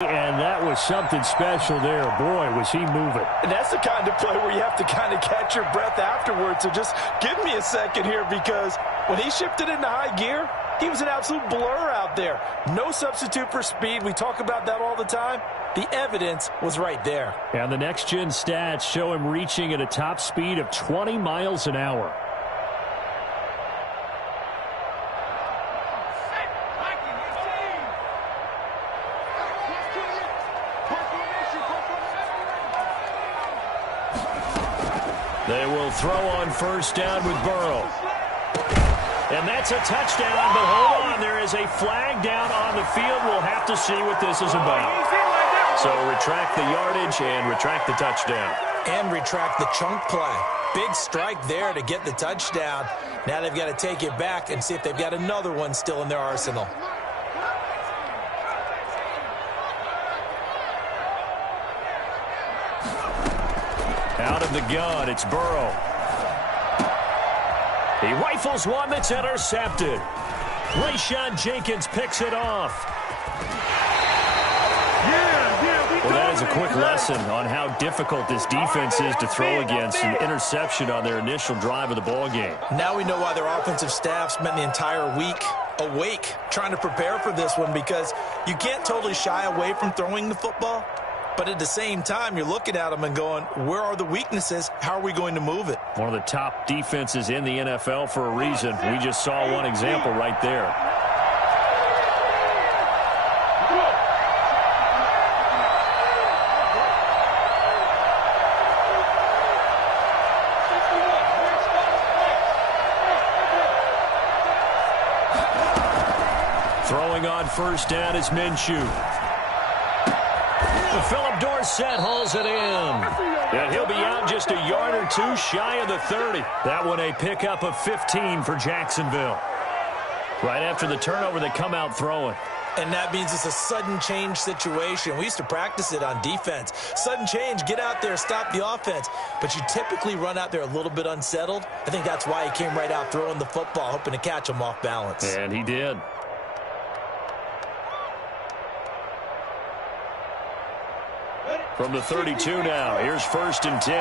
And that was something special there. Boy, was he moving. And that's the kind of play where you have to kind of catch your breath afterwards. So just give me a second here, because when he shifted into high gear, he was an absolute blur out there. No substitute for speed. We talk about that all the time. The evidence was right there. And the next-gen stats show him reaching at a top speed of 20 miles an hour. They will throw on first down with Burrow. And that's a touchdown, but hold on. There is a flag down on the field. We'll have to see what this is about. So retract the yardage and retract the touchdown. And retract the chunk play. Big strike there to get the touchdown. Now they've got to take it back and see if they've got another one still in their arsenal. Out of the gun, it's Burrow. He rifles one that's intercepted. Rayshawn Jenkins picks it off. Well, that is a quick lesson on how difficult this defense is to throw against an interception on their initial drive of the ball game. Now we know why their offensive staff spent the entire week awake trying to prepare for this one, because you can't totally shy away from throwing the football. But at the same time, you're looking at them and going, where are the weaknesses? How are we going to move it? One of the top defenses in the NFL for a reason. We just saw one example right there. Throwing on first down is Minshew. Philip Dorsett hauls it in. And he'll be out just a yard or two shy of the 30. That one a pickup of 15 for Jacksonville. Right after the turnover, they come out throwing. And that means it's a sudden change situation. We used to practice it on defense. Sudden change, get out there, stop the offense. But you typically run out there a little bit unsettled. I think that's why he came right out throwing the football, hoping to catch him off balance. And he did. From the 32 now, here's first and 10.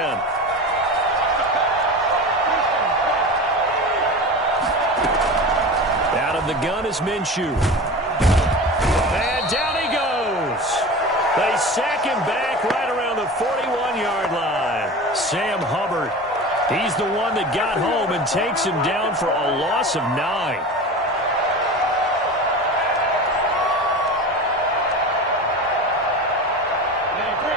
Out of the gun is Minshew. And down he goes. They sack him back right around the 41-yard line. Sam Hubbard, he's the one that got home and takes him down for a loss of 9.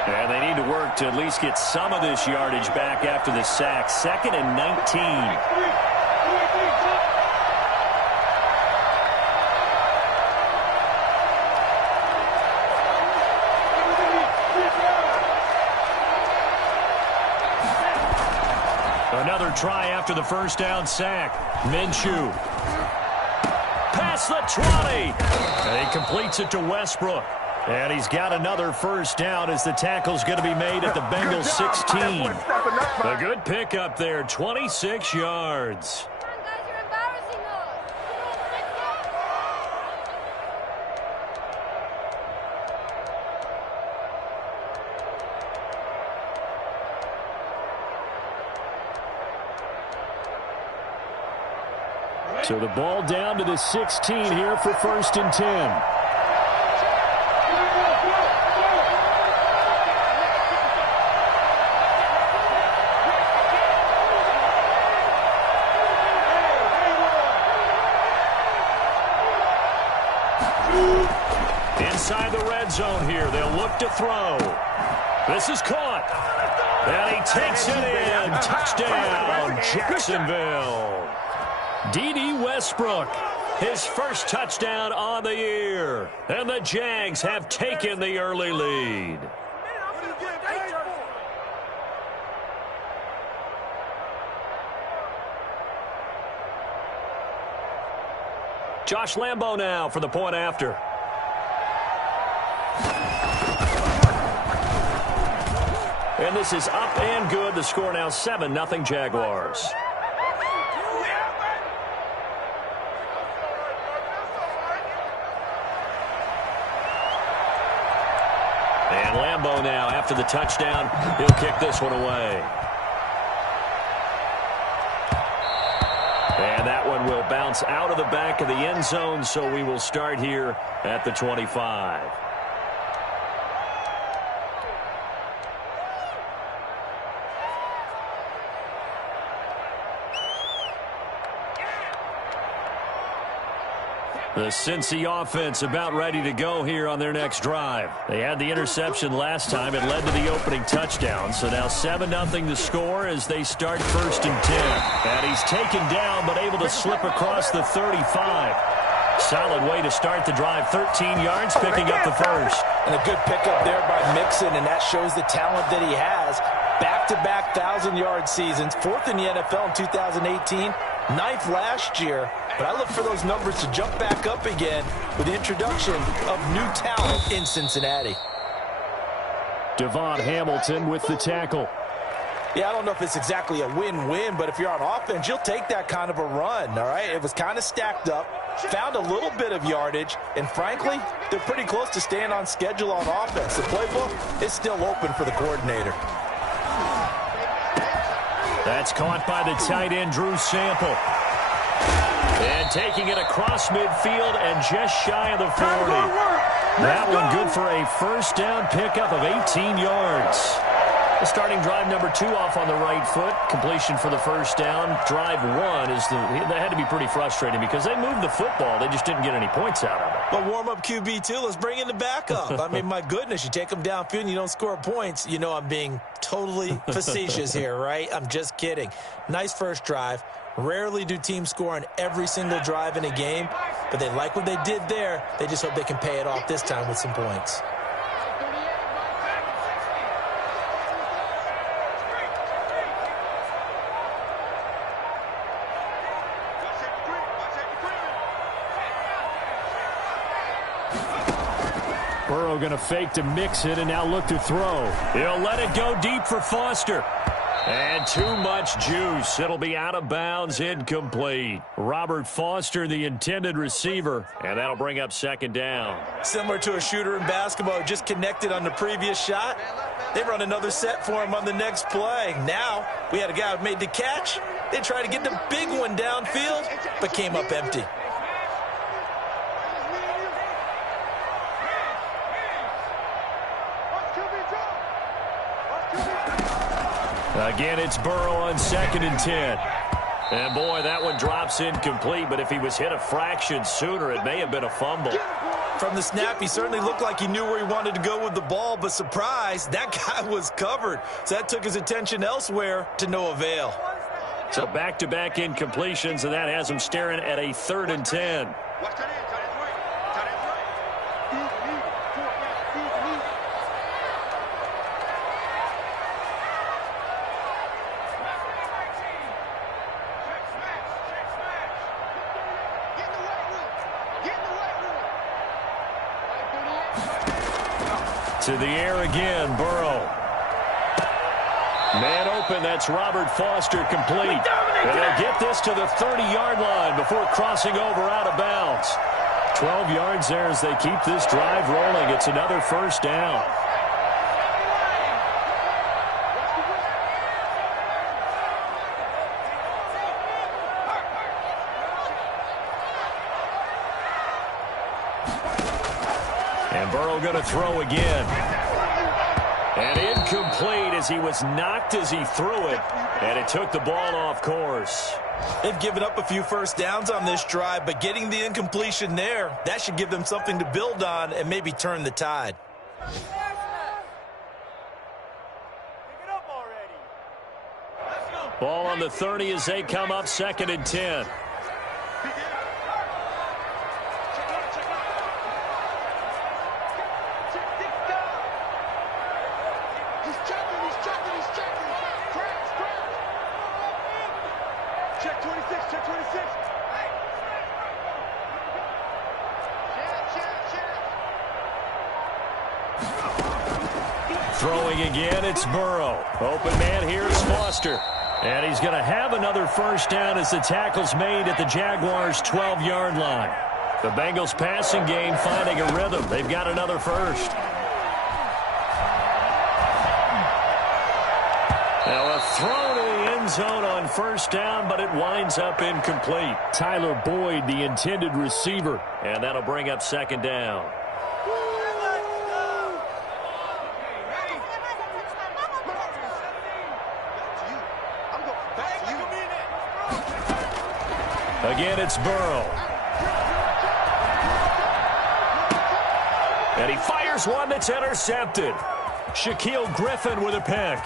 And they need to work to at least get some of this yardage back after the sack. 2nd and 19. Another try after the first down sack. Minshew. Past the 20. And he completes it to Westbrook. And he's got another first down as the tackle's going to be made at the Bengals 16. A good pickup there, 26 yards. So the ball down to the 16 here for first and 10. Inside the red zone here, they'll look to throw. This is caught. And he takes it in. Touchdown, Jacksonville. D.D. Westbrook, his first touchdown on the year. And the Jags have taken the early lead. Josh Lambo now for the point after. And this is up and good. The score now 7-0 Jaguars. And Lambeau now, after the touchdown, he'll kick this one away. And that one will bounce out of the back of the end zone, so we will start here at the 25. The Cincy offense about ready to go here on their next drive. They had the interception last time. It led to the opening touchdown. So now 7-0 to score as they start 1st and 10. And he's taken down but able to slip across the 35. Solid way to start the drive. 13 yards, picking up the first. And a good pickup there by Mixon, and that shows the talent that he has. Back-to-back 1,000-yard seasons. 4th in the NFL in 2018. 9th last year. But I look for those numbers to jump back up again with the introduction of new talent in Cincinnati. Devon Hamilton with the tackle. Yeah, I don't know if it's exactly a win-win, but if you're on offense, you'll take that kind of a run, all right? It was kind of stacked up, found a little bit of yardage, and frankly, they're pretty close to staying on schedule on offense. The playbook is still open for the coordinator. That's caught by the tight end, Drew Sample. And taking it across midfield and just shy of the 40. That one good for a first down pickup of 18 yards. The starting drive number 2 off on the right foot. Completion for the first down. Drive 1 is that had to be pretty frustrating because they moved the football. They just didn't get any points out of it. But warm-up QB, too. Let's bring in the backup. I mean, my goodness, you take them downfield and you don't score points. You know I'm being totally facetious here, right? I'm just kidding. Nice first drive. Rarely do teams score on every single drive in a game, but they like what they did there. They just hope they can pay it off this time with some points. Burrow going to fake to mix it and now look to throw. He'll let it go deep for Foster. And too much juice. It'll be out of bounds, incomplete. Robert Foster, the intended receiver, and that'll bring up 2nd down. Similar to a shooter in basketball, just connected on the previous shot. They run another set for him on the next play. Now, we had a guy who made the catch. They tried to get the big one downfield, but came up empty. Again, it's Burrow on 2nd and 10. And, boy, that one drops incomplete, but if he was hit a fraction sooner, it may have been a fumble. From the snap, he certainly looked like he knew where he wanted to go with the ball, but surprise, that guy was covered. So that took his attention elsewhere to no avail. So back-to-back incompletions, and that has him staring at a 3rd and 10. To the air again, Burrow. Man open, that's Robert Foster complete. And they'll get this to the 30-yard line before crossing over out of bounds. 12 yards there as they keep this drive rolling. It's another first down. Burrow going to throw again. And incomplete as he was knocked as he threw it. And it took the ball off course. They've given up a few first downs on this drive, but getting the incompletion there, that should give them something to build on and maybe turn the tide. Ball on the 30 as they come up 2nd and 10. Throwing again, it's Burrow. Open man here is Foster. And he's going to have another first down as the tackle's made at the Jaguars' 12-yard line. The Bengals passing game finding a rhythm. They've got another first. Now a throw to the end zone on first down, but it winds up incomplete. Tyler Boyd, the intended receiver, and that'll bring up second down. Again, it's Burrow. And he fires one that's intercepted. Shaquille Griffin with a pick.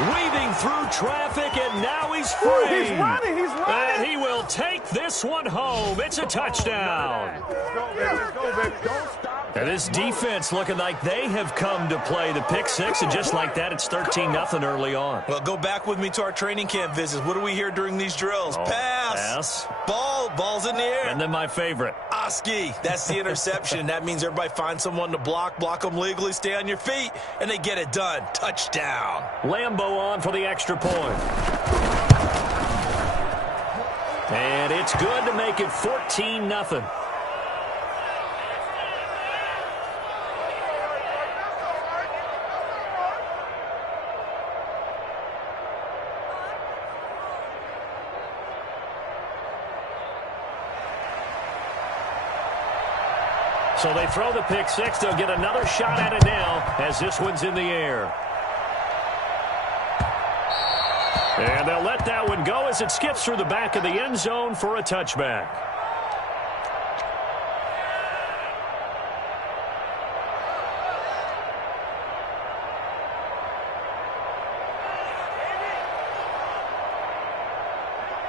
Weaving through traffic, and now he's free. Ooh, he's running. And he will take this one home. It's a touchdown. Let's go, baby. Don't stop. And this defense looking like they have come to play the pick six, and just like that, it's 13-0 early on. Well, go back with me to our training camp visits. What do we hear during these drills? Pass. Ball's in the air. And then my favorite. Oski. That's the interception. That means everybody finds someone to block them legally, stay on your feet, and they get it done. Touchdown. Lambo on for the extra point. And it's good to make it 14-0. So they throw the pick six. They'll get another shot at it now as this one's in the air. And they'll let that one go as it skips through the back of the end zone for a touchback.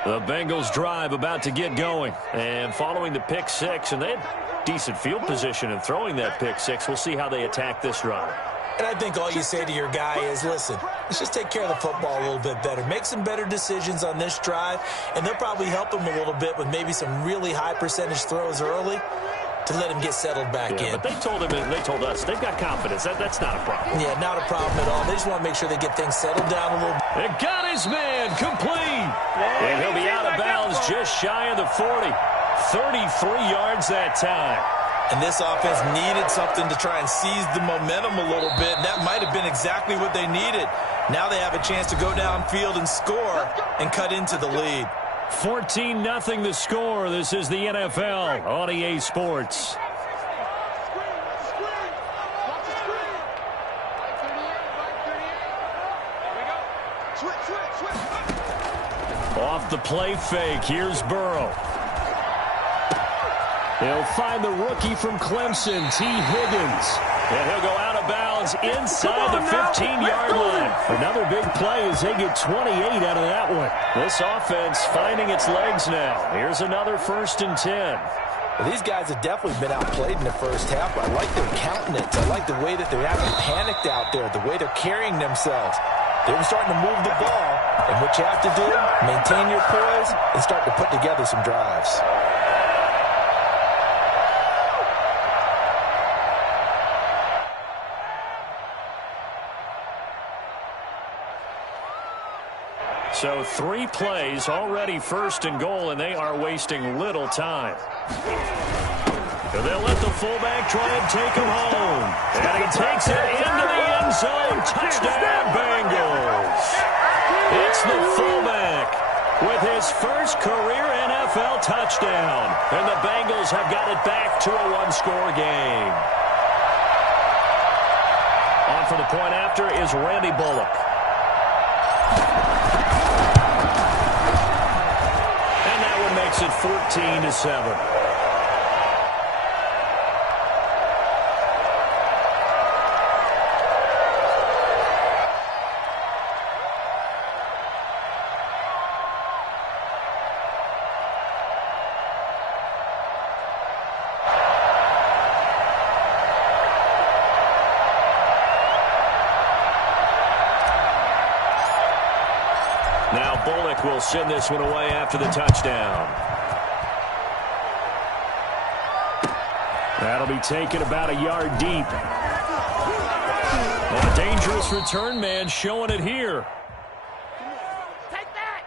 The Bengals drive about to get going. And following the pick six, and they had decent field position in throwing that pick six. We'll see how they attack this drive. And I think all you say to your guy is, listen, let's just take care of the football a little bit better. Make some better decisions on this drive, and they'll probably help him a little bit with maybe some really high percentage throws early to let him get settled back in. But they told us they've got confidence. That's not a problem. Yeah, not a problem at all. They just want to make sure they get things settled down a little bit. They got his man complete. And he'll be out of bounds just shy of the 40. 33 yards that time. And this offense needed something to try and seize the momentum a little bit. And that might have been exactly what they needed. Now they have a chance to go downfield and score and cut into the lead. 14-0 the score. This is the NFL on EA Sports. Off the play fake, here's Burrow. He'll find the rookie from Clemson, T. Higgins. And he'll go out of bounds inside the 15-yard line. Another big play as they get 28 out of that one. This offense finding its legs now. Here's another 1st and 10. Well, these guys have definitely been outplayed in the first half. I like their countenance. I like the way that they're acting panicked out there, the way they're carrying themselves. They were starting to move the ball. And what you have to do, maintain your poise and start to put together some drives. So 3 plays, already 1st and goal, and they are wasting little time. And they'll let the fullback try and take him home. And he takes it into the end zone. Touchdown, Bengals. It's the fullback with his first career NFL touchdown. And the Bengals have got it back to a 1-score game. On for the point after is Randy Bullock. Makes it 14-7. Now Bullock will send this one away after the touchdown. That'll be taken about a yard deep. And a dangerous return man showing it here. Take that!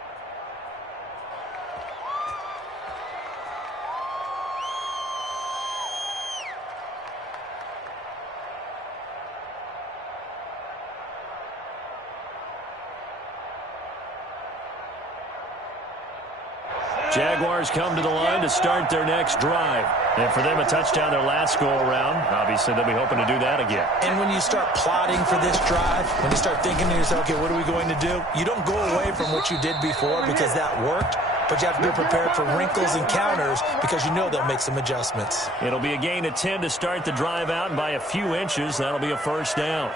Jaguars come to the line to start their next drive. And for them, a touchdown their last go-around. Obviously, they'll be hoping to do that again. And when you start plotting for this drive, when you start thinking to yourself, okay, what are we going to do? You don't go away from what you did before because that worked, but you have to be prepared for wrinkles and counters because you know they'll make some adjustments. It'll be a gain of 10 to start the drive out, and by a few inches, that'll be a first down.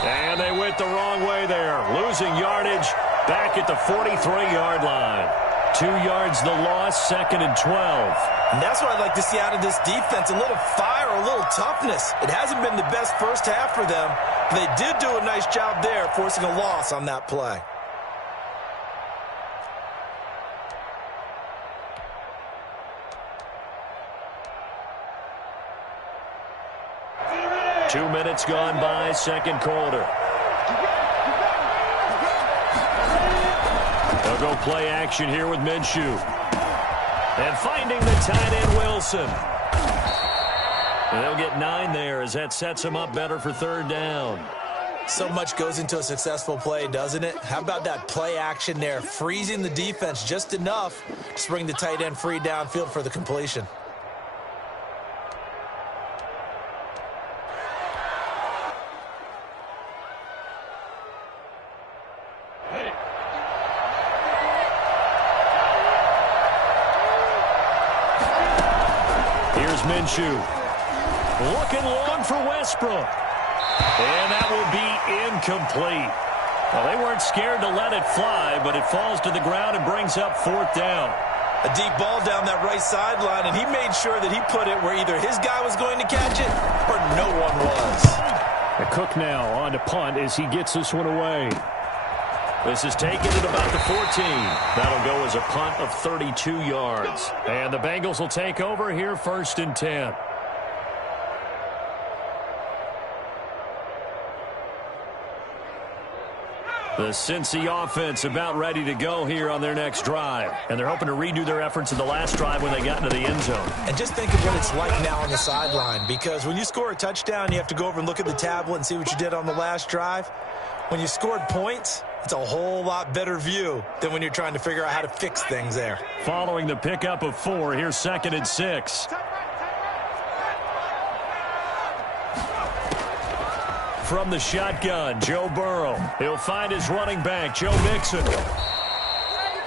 And they went the wrong way there, losing yardage back at the 43-yard line. 2 yards the loss, 2nd and 12. And that's what I'd like to see out of this defense, a little fire, a little toughness. It hasn't been the best first half for them, but they did do a nice job there, forcing a loss on that play. Two minutes gone by, second quarter. They'll go play action here with Minshew. And finding the tight end, Wilson. And they'll get 9 there as that sets them up better for third down. So much goes into a successful play, doesn't it? How about that play action there, freezing the defense just enough to bring the tight end free downfield for the completion. Minshew looking long for Westbrook. And that will be incomplete. Well, they weren't scared to let it fly, but it falls to the ground and brings up fourth down. A deep ball down that right sideline, and he made sure that he put it where either his guy was going to catch it or no one was. Cook now on to punt as he gets this one away. This is taken at about the 14. That'll go as a punt of 32 yards. And the Bengals will take over here, 1st and 10. The Cincy offense about ready to go here on their next drive. And they're hoping to redo their efforts in the last drive when they got into the end zone. And just think of what it's like now on the sideline. Because when you score a touchdown, you have to go over and look at the tablet and see what you did on the last drive. When you scored points, it's a whole lot better view than when you're trying to figure out how to fix things there. Following the pickup of 4, here's 2nd and 6. From the shotgun, Joe Burrow. He'll find his running back, Joe Mixon.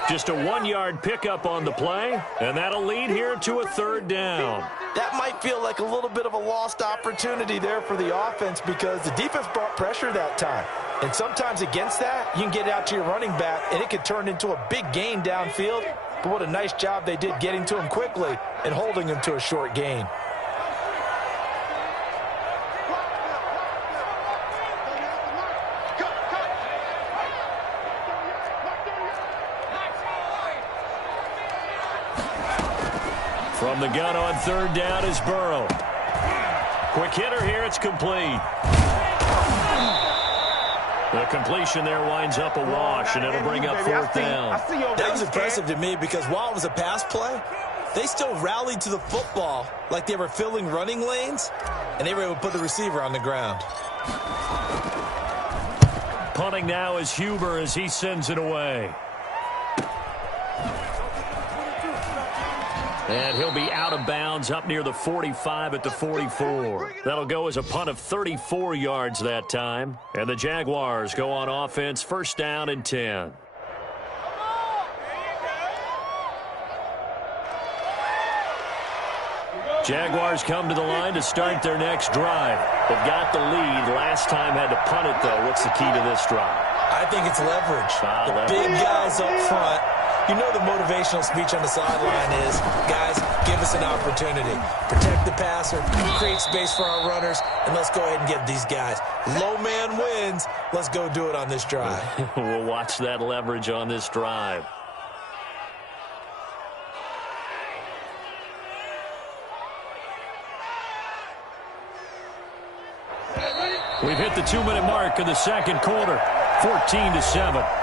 Just a 1-yard pickup on the play, and that'll lead here to a third down. That might feel like a little bit of a lost opportunity there for the offense because the defense brought pressure that time. And sometimes against that, you can get out to your running back, and it could turn into a big gain downfield. But what a nice job they did getting to him quickly and holding him to a short gain. From the gun on third down is Burrow. Quick hitter here, it's complete. The completion there winds up a wash, and it'll bring up fourth down. That was impressive to me because while it was a pass play, they still rallied to the football like they were filling running lanes, and they were able to put the receiver on the ground. Punting now is Huber as he sends it away. And he'll be out of bounds up near the 45 at the 44. That'll go as a punt of 34 yards that time. And the Jaguars go on offense, 1st down and 10. Jaguars come to the line to start their next drive. They've got the lead. Last time had to punt it, though. What's the key to this drive? I think it's leverage. The big guys up front. You know the motivational speech on the sideline is, guys, give us an opportunity. Protect the passer, create space for our runners, and let's go ahead and get these guys. Low man wins. Let's go do it on this drive. We'll watch that leverage on this drive. We've hit the 2-minute mark of the second quarter, 14-7.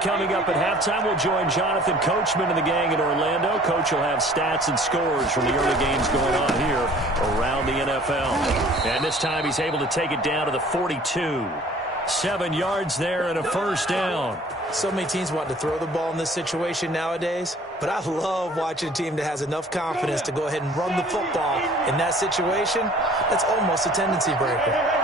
coming up at halftime. We'll join Jonathan Coachman and the gang in Orlando. Coach will have stats and scores from the early games going on here around the NFL. And this time he's able to take it down to the 42. 7 yards there and a first down. So many teams want to throw the ball in this situation nowadays, but I love watching a team that has enough confidence to go ahead and run the football in that situation. That's almost a tendency breaker.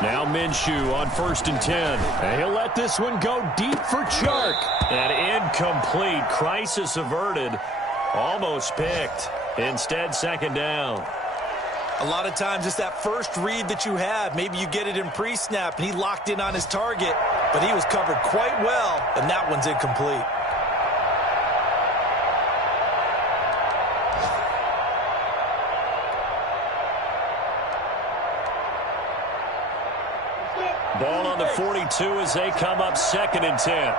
Now Minshew on 1st and 10. And he'll let this one go deep for Chark. And incomplete. Crisis averted. Almost picked. Instead, 2nd down. A lot of times it's that first read that you have. Maybe you get it in pre-snap, and he locked in on his target, but he was covered quite well, and that one's incomplete. Ball on the 42 as they come up 2nd and 10.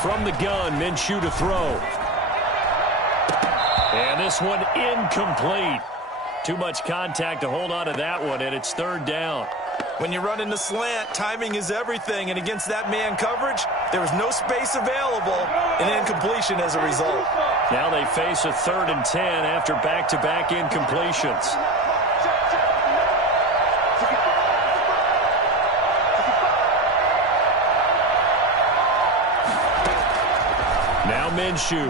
From the gun, Minshew to throw. And this one incomplete. Too much contact to hold on to that one, and it's 3rd down. When you run in the slant, timing is everything, and against that man coverage, there was no space available, and incompletion as a result. Now they face a 3rd and 10 after back-to-back incompletions. Now Minshew.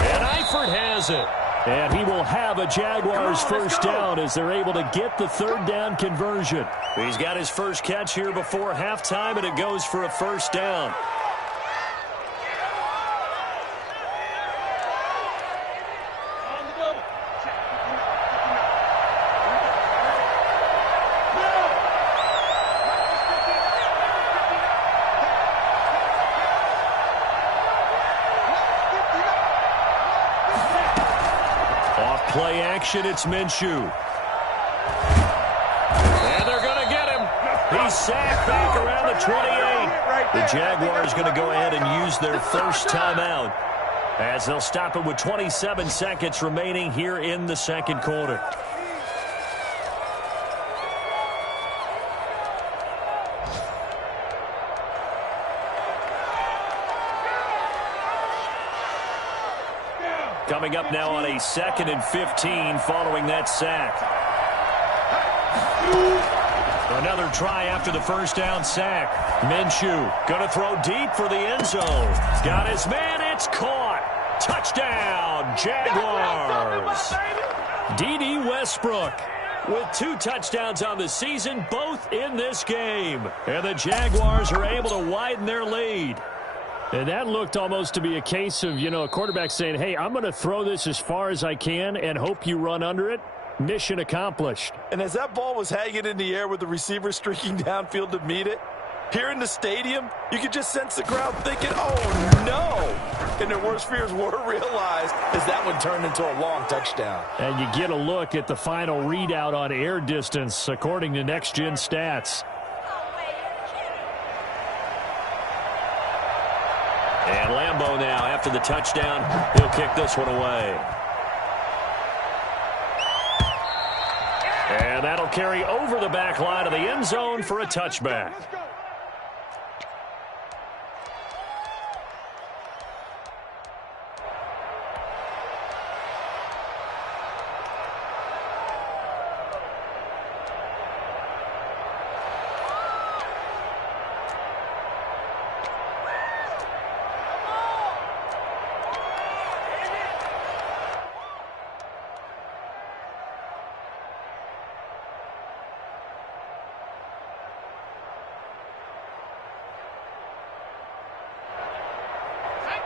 And Eifert has it. And he will have a Jaguars first down as they're able to get the 3rd down conversion. He's got his first catch here before halftime, and it goes for a first down. Play action, it's Minshew. And they're going to get him. He's sacked back around the 28. The Jaguars going to go ahead and use their first timeout as they'll stop it with 27 seconds remaining here in the 2nd quarter. Coming up now on a 2nd and 15 following that sack. Another try after the first down sack. Minshew going to throw deep for the end zone. Got his man. It's caught. Touchdown, Jaguars. D.D. Westbrook with 2 touchdowns on the season, both in this game. And the Jaguars are able to widen their lead. And that looked almost to be a case of, a quarterback saying, hey, I'm going to throw this as far as I can and hope you run under it. Mission accomplished. And as that ball was hanging in the air with the receiver streaking downfield to meet it, here in the stadium, you could just sense the crowd thinking, oh, no. And their worst fears were realized as that one turned into a long touchdown. And you get a look at the final readout on air distance, according to Next Gen Stats. And Lambeau now, after the touchdown, he'll kick this one away. And that'll carry over the back line of the end zone for a touchback.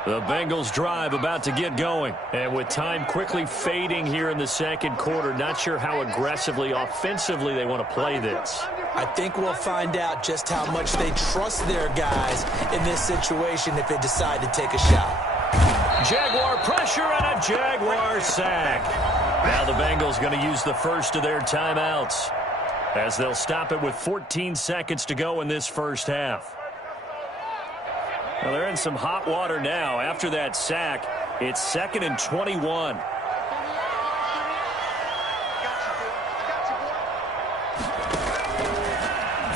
The Bengals drive about to get going. And with time quickly fading here in the second quarter, not sure how aggressively, offensively they want to play this. I think we'll find out just how much they trust their guys in this situation if they decide to take a shot. Jaguar pressure and a Jaguar sack. Now the Bengals going to use the first of their timeouts as they'll stop it with 14 seconds to go in this first half. Well, they're in some hot water now. After that sack, it's 2nd and 21.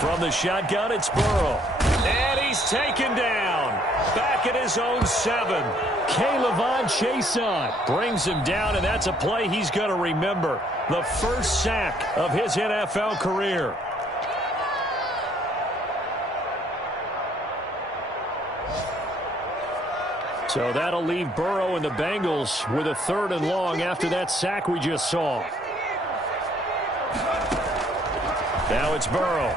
From the shotgun, it's Burrow. And he's taken down. Back at his own 7. K'Lavon Chaisson brings him down, and that's a play he's going to remember. The first sack of his NFL career. So that'll leave Burrow and the Bengals with a 3rd and long after that sack we just saw. Now it's Burrow.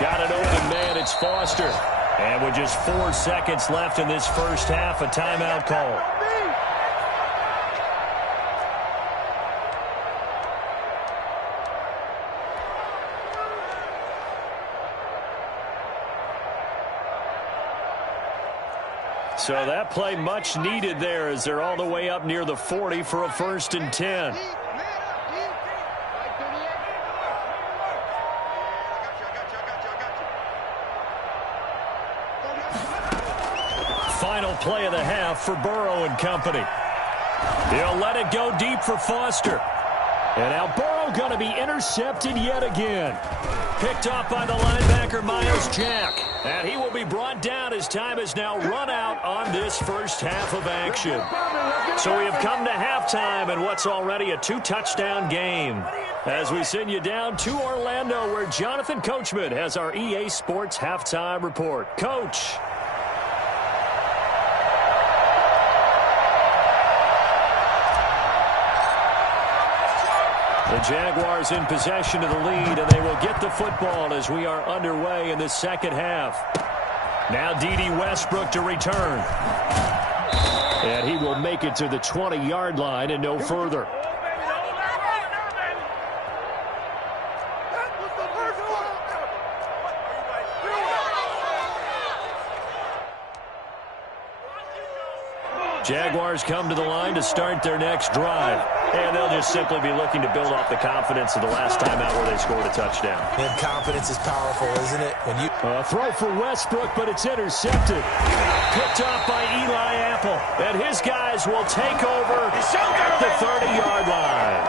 Got it open man, it's Foster. And with just 4 seconds left in this first half, a timeout call. So that play much needed there as they're all the way up near the 40 for a 1st and 10. Final play of the half for Burrow and company. He'll let it go deep for Foster. And now Burrow going to be intercepted yet again. Picked off by the linebacker, Myles Jack. And he will be brought down as time has now run out on this first half of action. So we have come to halftime in what's already a 2-touchdown game. As we send you down to Orlando, where Jonathan Coachman has our EA Sports Halftime Report. Coach. The Jaguars in possession of the lead, and they will get the football as we are underway in the second half. Now Dede Westbrook to return. And he will make it to the 20-yard line and no further. Jaguars come to the line to start their next drive. And they'll just simply be looking to build off the confidence of the last time out where they scored a touchdown. And confidence is powerful, isn't it? When you throw for Westbrook, but it's intercepted. Picked off by Eli Apple. And his guys will take over at the 30-yard line.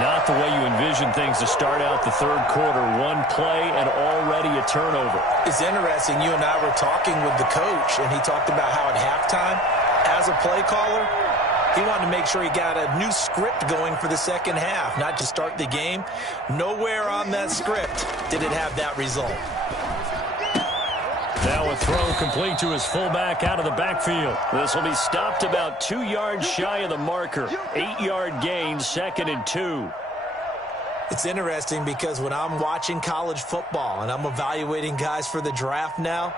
Not the way you envision things to start out the third quarter. One play and already a turnover. It's interesting. You and I were talking with the coach, and he talked about how at halftime, as a play caller, he wanted to make sure he got a new script going for the second half, not to start the game. Nowhere on that script did it have that result. Now a throw complete to his fullback out of the backfield. This will be stopped about 2 yards shy of the marker. 8-yard gain, 2nd and 2. It's interesting because when I'm watching college football and I'm evaluating guys for the draft now,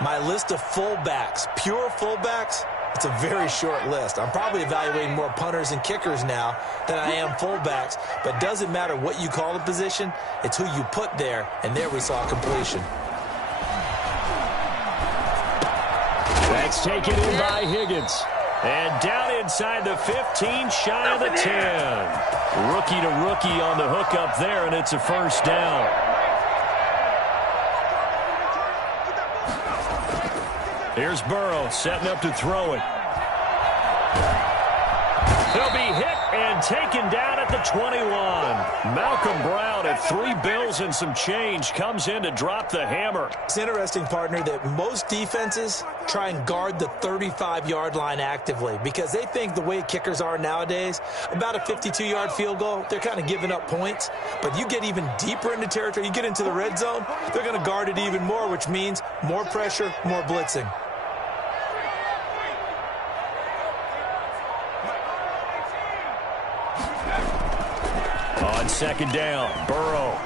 my list of fullbacks, pure fullbacks, it's a very short list. I'm probably evaluating more punters and kickers now than I am fullbacks, but it doesn't matter what you call the position, it's who you put there, and there we saw completion. That's taken in by Higgins. And down inside the 15, shy of the 10. Rookie to rookie on the hook up there, and it's a first down. Here's Burrow setting up to throw it. He'll be hit and taken down at the 21. Malcolm Brown at 3 bills and some change comes in to drop the hammer. It's interesting, partner, that most defenses try and guard the 35-yard line actively because they think the way kickers are nowadays, about a 52-yard field goal, they're kind of giving up points. But you get even deeper into territory, you get into the red zone, they're going to guard it even more, which means more pressure, more blitzing. On second down, Burrow.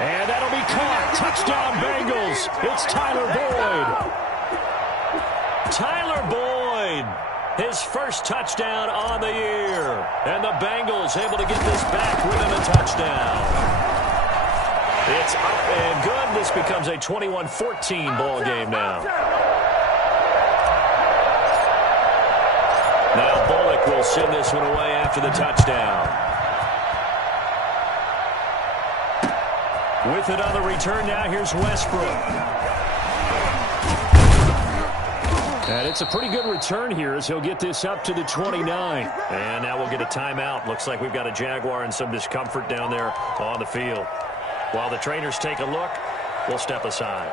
And that'll be caught. Touchdown, Bengals. It's Tyler Boyd. Tyler Boyd, his first touchdown on the year. And the Bengals able to get this back within a touchdown. It's up and good. This becomes a 21-14 ball game now. Now Bullock will send this one away after the touchdown. With it on the return now, here's Westbrook. And it's a pretty good return here as he'll get this up to the 29. And now we'll get a timeout. Looks like we've got a Jaguar and some discomfort down there on the field. While the trainers take a look, we'll step aside.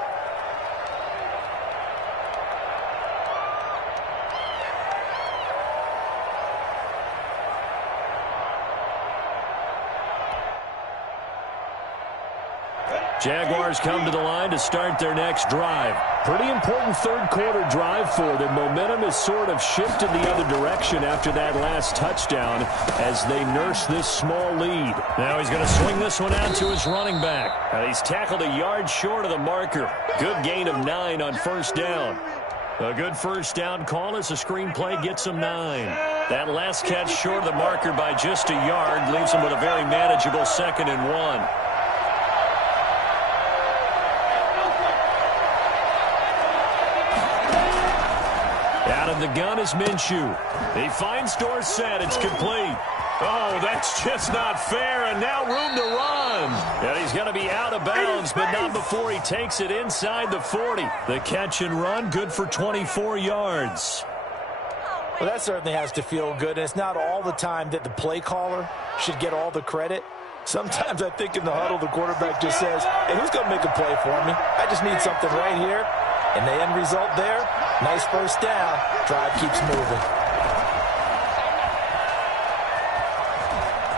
Jaguars come to the line to start their next drive. Pretty important third quarter drive for them. Momentum has sort of shifted the other direction after that last touchdown as they nurse this small lead. Now he's going to swing this one out to his running back. He's tackled a yard short of the marker. Good gain of 9 on first down. A good first down call as the screenplay gets him 9. That last catch short of the marker by just a yard leaves him with a very manageable 2nd and 1. Out of the gun is Minshew. He finds Dorsett. It's complete. Oh, that's just not fair, and now room to run. And he's going to be out of bounds, but not before he takes it inside the 40. The catch and run, good for 24 yards. Well, that certainly has to feel good, and it's not all the time that the play caller should get all the credit. Sometimes I think in the huddle, the quarterback just says, hey, who's going to make a play for me? I just need something right here. And the end result there, nice first down. Drive keeps moving.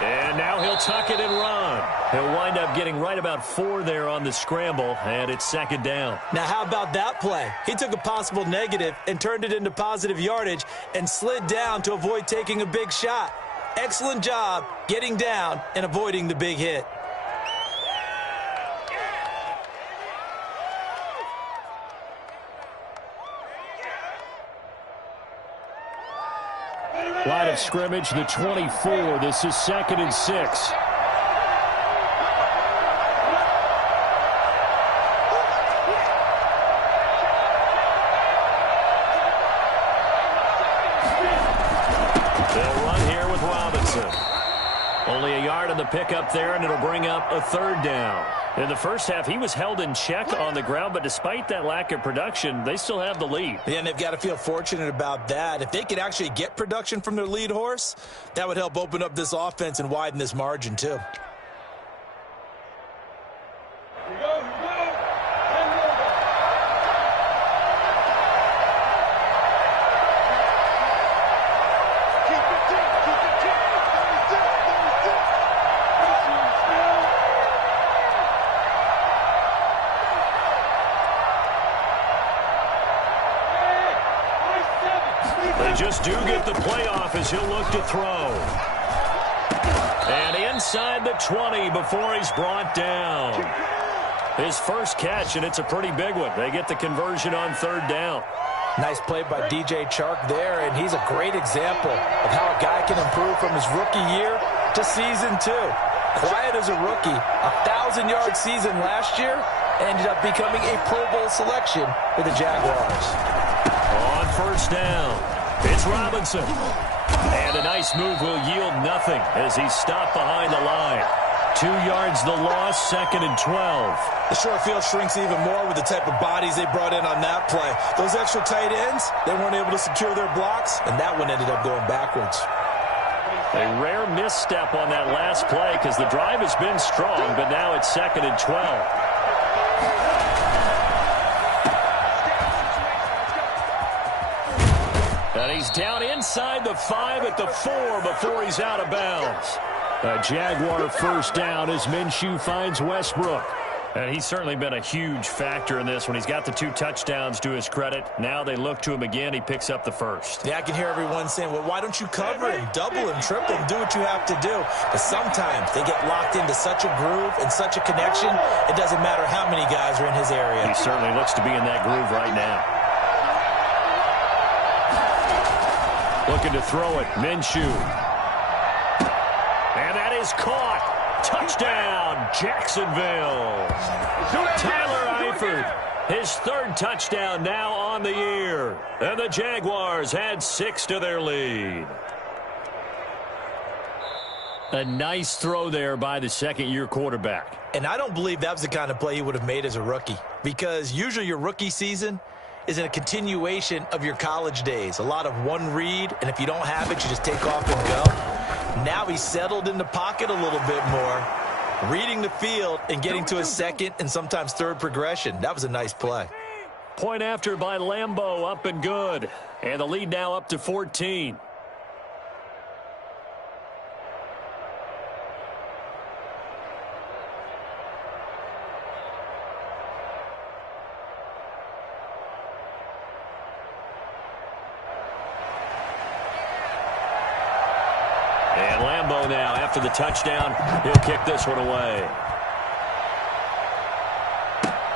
And now he'll tuck it and run. He'll wind up getting right about 4 there on the scramble, and it's 2nd down. Now, how about that play? He took a possible negative and turned it into positive yardage and slid down to avoid taking a big shot. Excellent job getting down and avoiding the big hit. Line of scrimmage, the 24. This is 2nd and 6. They'll run here with Robinson. Only a yard on the pickup there, and it'll bring up a 3rd down. In the first half, he was held in check on the ground, but despite that lack of production, they still have the lead. Yeah, and they've got to feel fortunate about that. If they could actually get production from their lead horse, that would help open up this offense and widen this margin too. Just do get the playoff as he'll look to throw. And inside the 20 before he's brought down. His first catch, and it's a pretty big one. They get the conversion on 3rd down. Nice play by DJ Chark there, and he's a great example of how a guy can improve from his rookie year to season 2. Quiet as a rookie, 1,000-yard season last year, ended up becoming a Pro Bowl selection for the Jaguars. On first down. It's Robinson. And a nice move will yield nothing as he's stopped behind the line. 2 yards the loss, 2nd and 12. The short field shrinks even more with the type of bodies they brought in on that play. Those extra tight ends, they weren't able to secure their blocks, and that one ended up going backwards. A rare misstep on that last play because the drive has been strong, but now it's 2nd and 12. And he's down inside the 5 at the 4 before he's out of bounds. A Jaguar first down as Minshew finds Westbrook. And he's certainly been a huge factor in this when he's got the 2 touchdowns to his credit. Now they look to him again. He picks up the first. Yeah, I can hear everyone saying, well, why don't you cover him, double him, triple him, do what you have to do. But sometimes they get locked into such a groove and such a connection, it doesn't matter how many guys are in his area. He certainly looks to be in that groove right now. Looking to throw it, Minshew. And that is caught. Touchdown, Jacksonville. Tyler Eifert, his 3rd touchdown now on the year. And the Jaguars add 6 to their lead. A nice throw there by the second-year quarterback. And I don't believe that was the kind of play he would have made as a rookie, because usually your rookie season is a continuation of your college days. A lot of one read, and if you don't have it, you just take off and go. Now he's settled in the pocket a little bit more, reading the field and getting to a second and sometimes third progression. That was a nice play. Point after by Lambeau, up and good. And the lead now up to 14. And Lambeau now, after the touchdown, he'll kick this one away.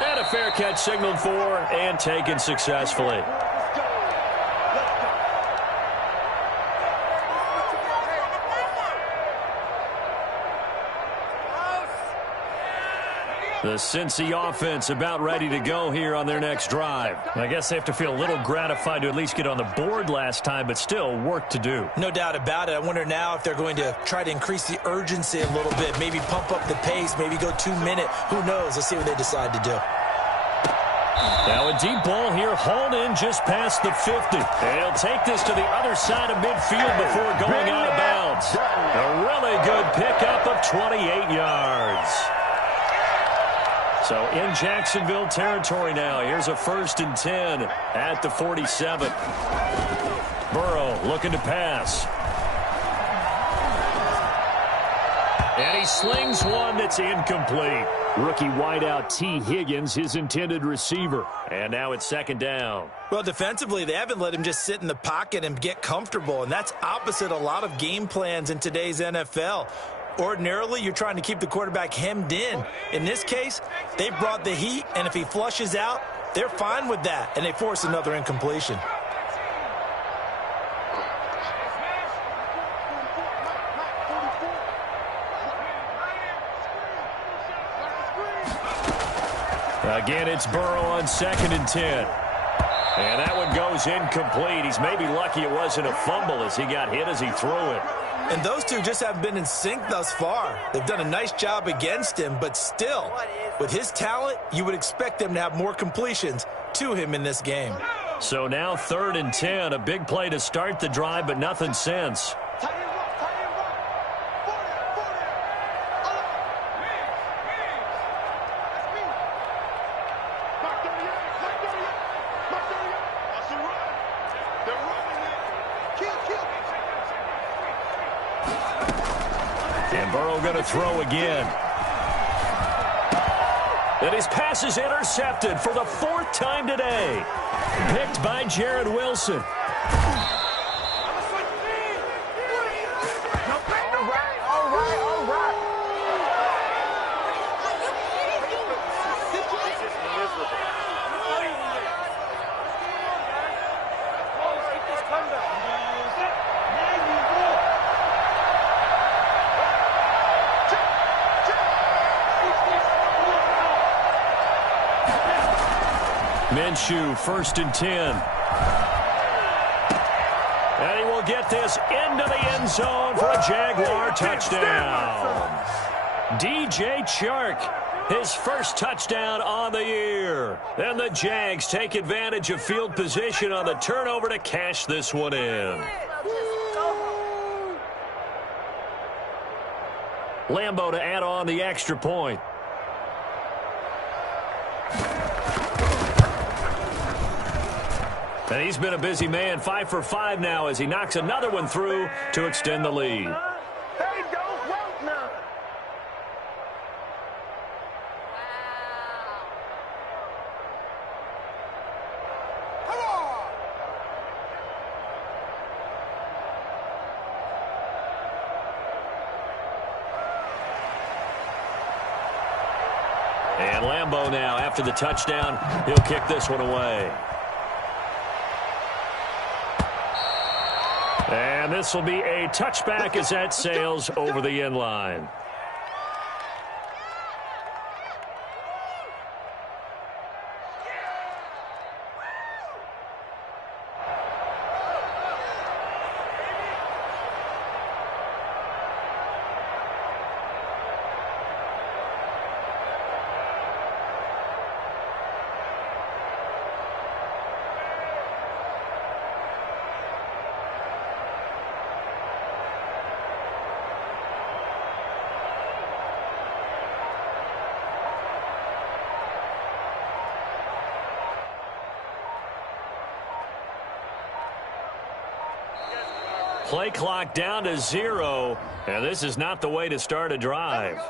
And a fair catch signaled for and taken successfully. The Cincy offense about ready to go here on their next drive. I guess they have to feel a little gratified to at least get on the board last time, but still work to do. No doubt about it. I wonder now if they're going to try to increase the urgency a little bit, maybe pump up the pace, maybe go 2-minute. Who knows? Let's see what they decide to do. Now a deep ball here, hauled in just past the 50. And he'll take this to the other side of midfield before going out of bounds. A really good pickup of 28 yards. So in Jacksonville territory now. Here's a 1st and 10 at the 47. Burrow looking to pass. And he slings one that's incomplete. Rookie wideout T. Higgins, his intended receiver. And now it's 2nd down. Well, defensively, they haven't let him just sit in the pocket and get comfortable, and that's opposite a lot of game plans in today's NFL. Ordinarily, you're trying to keep the quarterback hemmed in. In this case, they brought the heat, and if he flushes out, they're fine with that, and they force another incompletion. Again, it's Burrow on 2nd and 10. And that one goes incomplete. He's maybe lucky it wasn't a fumble as he got hit as he threw it. And those two just haven't been in sync thus far. They've done a nice job against him, but still, with his talent, you would expect them to have more completions to him in this game. So now 3rd and 10, a big play to start the drive, but nothing since. And Burrow going to throw again. And his pass is intercepted for the 4th time today. Picked by Jared Wilson. Minshew, 1st and 10. And he will get this into the end zone for a Jaguar touchdown. DJ Chark, his 1st touchdown on the year. And the Jags take advantage of field position on the turnover to cash this one in. Lambeau to add on the extra point. And he's been a busy man, 5 for 5 now as he knocks another one through to extend the lead. And Lambeau now, after the touchdown, he'll kick this one away. And this will be a touchback as that sails over the end line. Play clock down to 0, and this is not the way to start a drive.